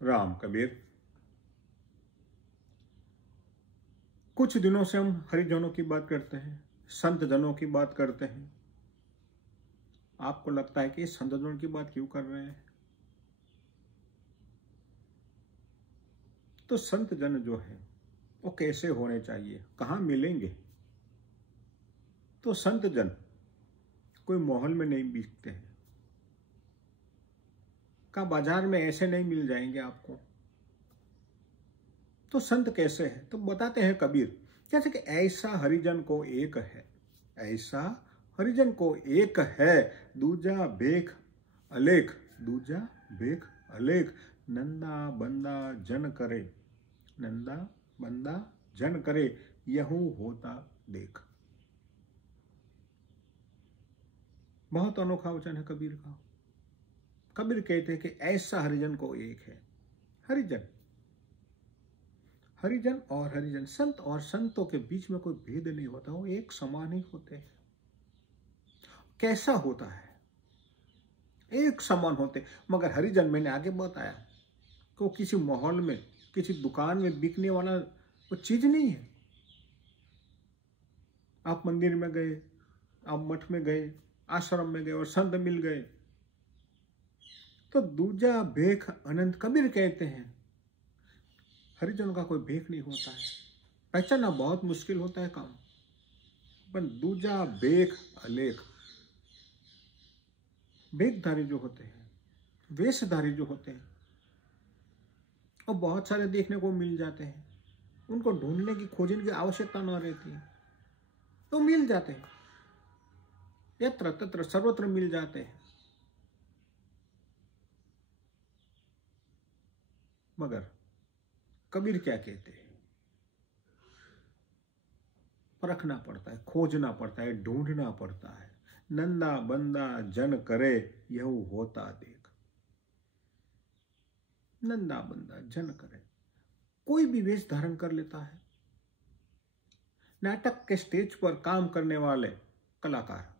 राम कबीर। कुछ दिनों से हम हरिजनों की बात करते हैं, संत जनों की बात करते हैं। आपको लगता है कि ये संत जनों की बात क्यों कर रहे हैं? तो संत जन जो है वो कैसे होने चाहिए, कहाँ मिलेंगे? तो संत जन कोई मॉल में नहीं बिकते हैं, का बाजार में ऐसे नहीं मिल जाएंगे आपको। तो संत कैसे है? तो बताते हैं कबीर, जैसे कि ऐसा हरिजन को एक है, ऐसा हरिजन को एक है, दूजा बेख अलेख, दूजा बेख अलेख, नंदा बंदा जन करे, नंदा बंदा जन करे, यहू होता देख। बहुत अनोखा वचन है कबीर का। कबीर कहते हैं कि ऐसा हरिजन को एक है। हरिजन, हरिजन और हरिजन, संत और संतों के बीच में कोई भेद नहीं होता, वो एक समान ही होते हैं। कैसा होता है? एक समान होते। मगर हरिजन, मैंने आगे बताया कि वो किसी माहौल में, किसी दुकान में बिकने वाला वो चीज नहीं है। आप मंदिर में गए, आप मठ में गए, आश्रम में गए और संत मिल गए, तो दूजा भेख अनंत। कबीर कहते हैं हरिजन का कोई भेख नहीं होता है, पहचानना बहुत मुश्किल होता है काम, पर दूजा भेख अलेख। भेखधारी जो होते हैं, वेशधारी जो होते हैं, और बहुत सारे देखने को मिल जाते हैं। उनको ढूंढने की, खोजने की आवश्यकता न रहती है, तो मिल जाते हैं, यत्र तत्र सर्वत्र मिल जाते हैं। मगर कबीर क्या कहते हैं? परखना पड़ता है, खोजना पड़ता है, ढूंढना पड़ता है। नंदा बंदा जन करे, यहू होता देख। नंदा बंदा जन करे, कोई भी वेश धारण कर लेता है। नाटक के स्टेज पर काम करने वाले कलाकार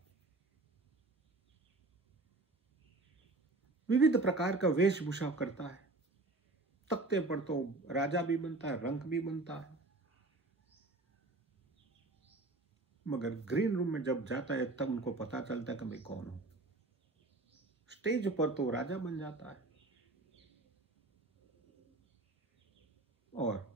विविध प्रकार का वेशभूषा करता है। तख्ते पर तो राजा भी बनता है, रंक भी बनता है, मगर ग्रीन रूम में जब जाता है तब उनको पता चलता है कि मैं कौन हूं। स्टेज पर तो राजा बन जाता है, और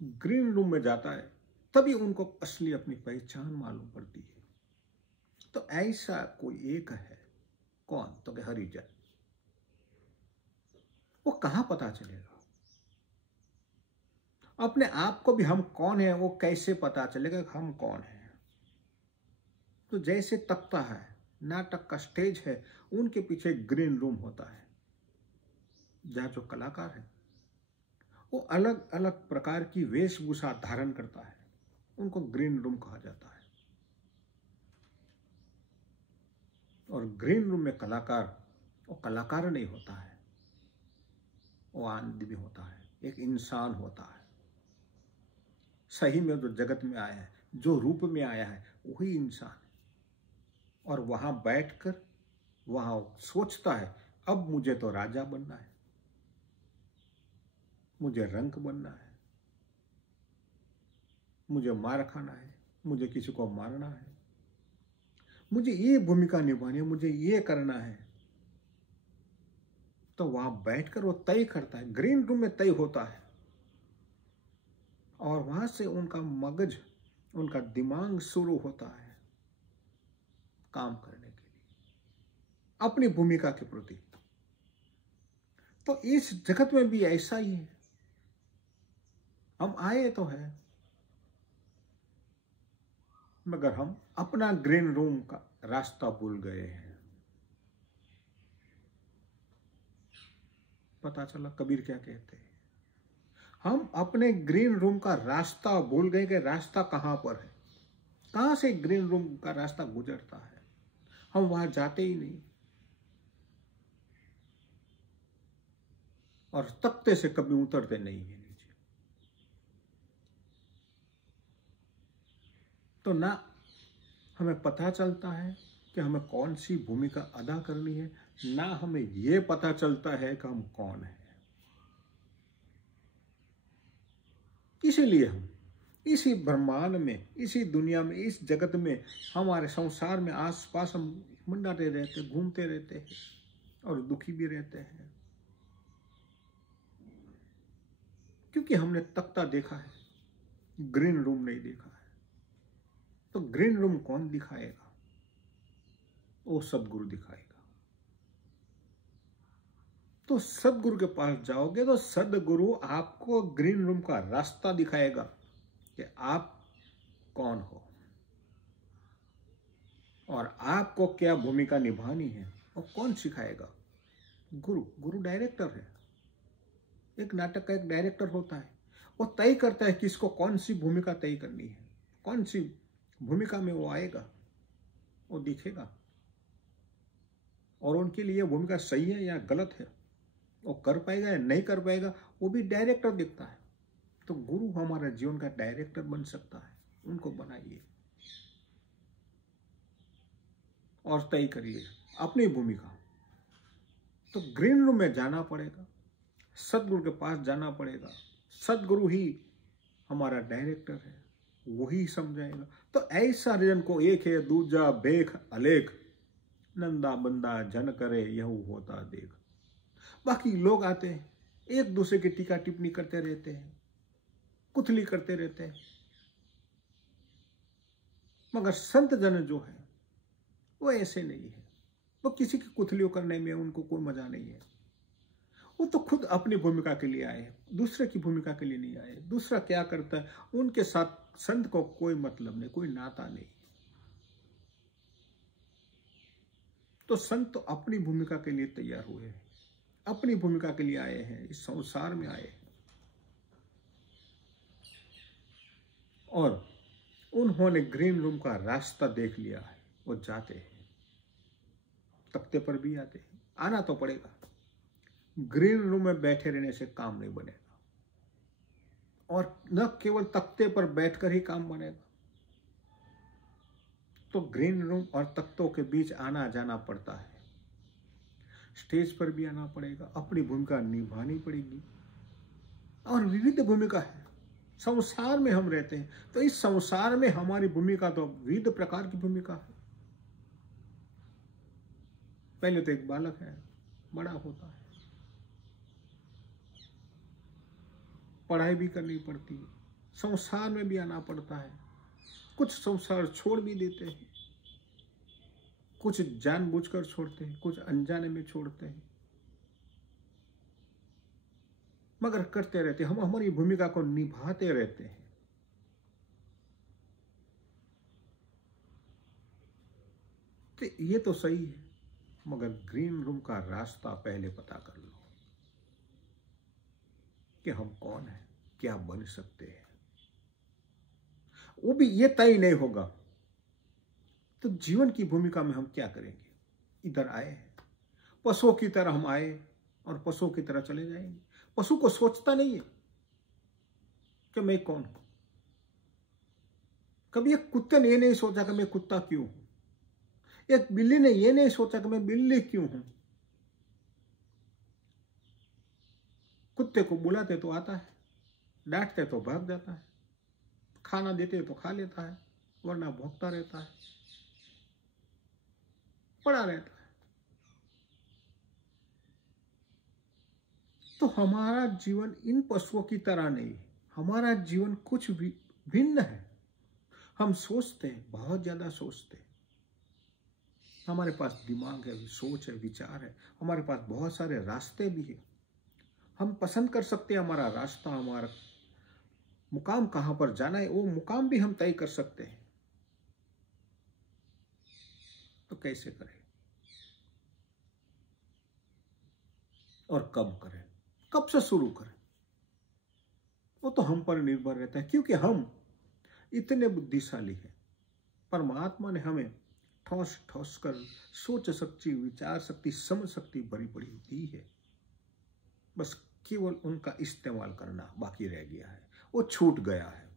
ग्रीन रूम में जाता है तभी उनको असली अपनी पहचान मालूम पड़ती है। तो ऐसा कोई एक है, कौन? तो कि हरिजन। वो कहां पता चलेगा? अपने आप को भी हम कौन है वो कैसे पता चलेगा कि हम कौन है? तो जैसे तख्ता है, नाटक का स्टेज है, उनके पीछे ग्रीन रूम होता है, जहां जो कलाकार है वो अलग अलग प्रकार की वेशभूषा धारण करता है, उनको ग्रीन रूम कहा जाता है। और ग्रीन रूम में कलाकार, वो कलाकार नहीं होता है, वो आदमी होता है, एक इंसान होता है। सही में जो जगत में आया है, जो रूप में आया है, वही इंसान है। और वहां बैठकर वहां सोचता है, अब मुझे तो राजा बनना है, मुझे रंक बनना है, मुझे मार खाना है, मुझे किसी को मारना है, मुझे ये भूमिका निभानी है, मुझे ये करना है। तो वहां बैठकर वो तय करता है, ग्रीन रूम में तय होता है। और वहां से उनका मगज, उनका दिमाग शुरू होता है काम करने के लिए, अपनी भूमिका के प्रति। तो इस जगत में भी ऐसा ही है। हम आए तो है, मगर हम अपना ग्रीन रूम का रास्ता भूल गए हैं। पता चला कबीर क्या कहते हैं? हम अपने ग्रीन रूम का रास्ता भूल गए कि रास्ता कहां पर है, कहां से ग्रीन रूम का रास्ता गुजरता है। हम वहां जाते ही नहीं, और तख्ते से कभी उतरते नहीं है नीचे। तो ना हमें पता चलता है कि हमें कौन सी भूमिका अदा करनी है, ना हमें यह पता चलता है कि हम कौन है। इसीलिए हम इसी ब्रह्मांड में, इसी दुनिया में, इस जगत में, हमारे संसार में आसपास हम मंडाते रहते, घूमते रहते हैं और दुखी भी रहते हैं, क्योंकि हमने तख्ता देखा है, ग्रीन रूम नहीं देखा है। तो ग्रीन रूम कौन दिखाएगा? वो सदगुरु दिखाएगा। तो सदगुरु के पास जाओगे तो सदगुरु आपको ग्रीन रूम का रास्ता दिखाएगा कि आप कौन हो और आपको क्या भूमिका निभानी है। और कौन सिखाएगा? गुरु डायरेक्टर है। एक नाटक का एक डायरेक्टर होता है, वो तय करता है किसको कौन सी भूमिका तय करनी है, कौन सी भूमिका में वो आएगा, वो दिखेगा। और उनके लिए भूमिका सही है या गलत है, वो कर पाएगा या नहीं कर पाएगा, वो भी डायरेक्टर दिखता है। तो गुरु हमारे जीवन का डायरेक्टर बन सकता है। उनको बनाइए और तय करिए अपनी भूमिका। तो ग्रीन रूम में जाना पड़ेगा, सदगुरु के पास जाना पड़ेगा। सदगुरु ही हमारा डायरेक्टर है, वही समझाएगा। तो ऐसा जन को एक है दूजा बेख अलेख, नंदा बंदा जन करे यहू होता देख। बाकी लोग आते हैं, एक दूसरे की टीका टिप्पणी करते रहते हैं, कुथली करते रहते हैं, मगर संत जन जो है वो ऐसे नहीं है। वो किसी की कुथलियों करने में उनको कोई मजा नहीं है। वो तो खुद अपनी भूमिका के लिए आए, दूसरे की भूमिका के लिए नहीं आए। दूसरा क्या करता है उनके साथ संत को कोई मतलब नहीं, कोई नाता नहीं। तो संत तो अपनी भूमिका के लिए तैयार हुए हैं, अपनी भूमिका के लिए आए हैं, इस संसार में आए हैं। और उन्होंने ग्रीन रूम का रास्ता देख लिया है। वो जाते हैं, तख्ते पर भी आते हैं, आना तो पड़ेगा। ग्रीन रूम में बैठे रहने से काम नहीं बनेगा, और न केवल तख्ते पर बैठकर ही काम बनेगा। तो ग्रीन रूम और तख्तों के बीच आना जाना पड़ता है। स्टेज पर भी आना पड़ेगा, अपनी भूमिका निभानी पड़ेगी। और विविध भूमिका है, संसार में हम रहते हैं, तो इस संसार में हमारी भूमिका तो विविध प्रकार की भूमिका है। पहले तो एक बालक है, बड़ा होता है, पढ़ाई भी करनी पड़ती है, संसार में भी आना पड़ता है। कुछ संसार छोड़ भी देते हैं, कुछ जानबूझकर छोड़ते हैं, कुछ अनजाने में छोड़ते हैं, मगर करते रहते हैं। हम हमारी भूमिका को निभाते रहते हैं। तो ये तो सही है, मगर ग्रीन रूम का रास्ता पहले पता कर लो कि हम कौन हैं, क्या बन सकते हैं। वो भी ये तय नहीं होगा तो जीवन की भूमिका में हम क्या करेंगे। इधर आए हैं, पशुओं की तरह हम आए और पशुओं की तरह चले जाएंगे। पशु को सोचता नहीं है कि मैं कौन हूं। कभी एक कुत्ते ने ये नहीं सोचा कि मैं कुत्ता क्यों हूं, एक बिल्ली ने ये नहीं सोचा कि मैं बिल्ली क्यों हूं। कुत्ते को बुलाते तो आता है, डांटते तो भाग जाता है, खाना देते तो खा लेता है, वरना भौंकता रहता है, पड़ा रहता है। तो हमारा जीवन इन पशुओं की तरह नहीं, हमारा जीवन कुछ भी भिन्न है। हम सोचते हैं, बहुत ज्यादा सोचते हैं, हमारे पास दिमाग है, सोच है, विचार है, हमारे पास बहुत सारे रास्ते भी हैं। हम पसंद कर सकते हैं हमारा रास्ता, हमारा मुकाम कहां पर जाना है, वो मुकाम भी हम तय कर सकते हैं। तो कैसे करें और कब करें, कब से शुरू करें, वो तो हम पर निर्भर रहता है। क्योंकि हम इतने बुद्धिशाली हैं, परमात्मा ने हमें ठोस ठोस कर सोच शक्ति, विचार शक्ति, समझ शक्ति बड़ी बड़ी दी है। बस केवल उनका इस्तेमाल करना बाकी रह गया है, वो छूट गया है।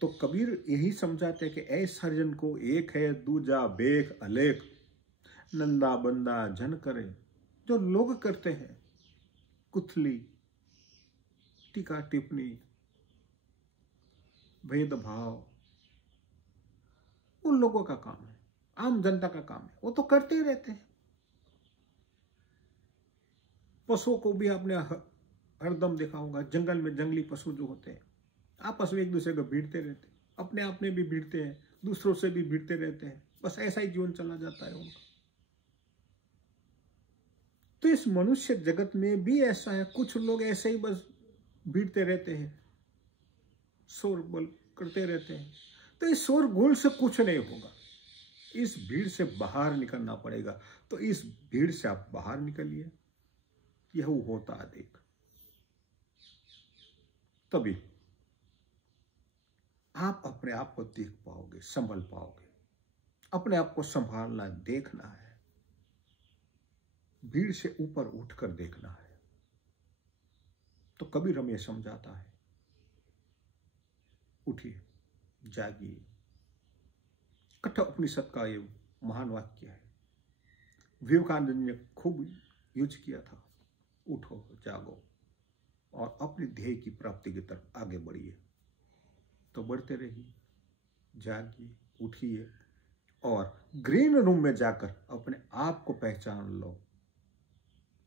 तो कबीर यही समझाते कि ऐ सर्जन को एक है दूजा बेख अलेख, नंदा बंदा जन करे। जो लोग करते हैं कुथली, टीका टिप्पणी, भेदभाव उन लोगों का काम है, आम जनता का काम है, वो तो करते ही रहते हैं। पशुओं को भी आपने हरदम देखा होगा, जंगल में जंगली पशु जो होते हैं आपस में एक दूसरे को भिड़ते रहते हैं, अपने आप में भी भिड़ते हैं, दूसरों से भी भिड़ते रहते हैं, बस ऐसा ही जीवन चला जाता है उनका। तो इस मनुष्य जगत में भी ऐसा है, कुछ लोग ऐसे ही बस भिड़ते रहते हैं, शोरगुल करते रहते हैं। तो इस शोरगुल से कुछ नहीं होगा, इस भीड़ से बाहर निकलना पड़ेगा। तो इस भीड़ से आप बाहर निकलिए, यह होता है देख, तभी आप अपने आप को देख पाओगे, संभल पाओगे। अपने आप को संभालना, देखना है, भीड़ से ऊपर उठकर देखना है। तो कबीर हमें समझाता है, उठिए, जागिए। कठोपनिषद का ये महान वाक्य है, विवेकानंद ने खूब यूज किया था। उठो, जागो और अपने ध्येय की प्राप्ति की तरफ आगे बढ़िए। तो बढ़ते रहिए, जागिए, उठिए और ग्रीन रूम में जाकर अपने आप को पहचान लो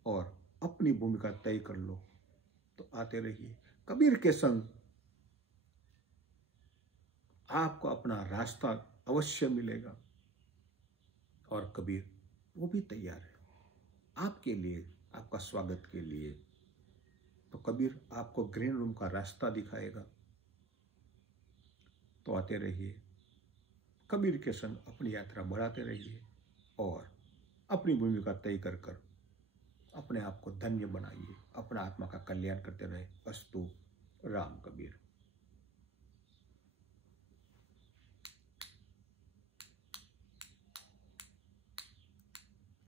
और अपनी भूमिका तय कर लो। तो आते रहिए, कबीर के संग आपको अपना रास्ता अवश्य मिलेगा। और कबीर वो भी तैयार है आपके लिए, आपका स्वागत के लिए। तो कबीर आपको ग्रीन रूम का रास्ता दिखाएगा। तो आते रहिए, कबीर के संग अपनी यात्रा बढ़ाते रहिए और अपनी भूमिका तय कर कर अपने आप को धन्य बनाइए, अपना आत्मा का कल्याण करते रहे। अस्तु। राम कबीर।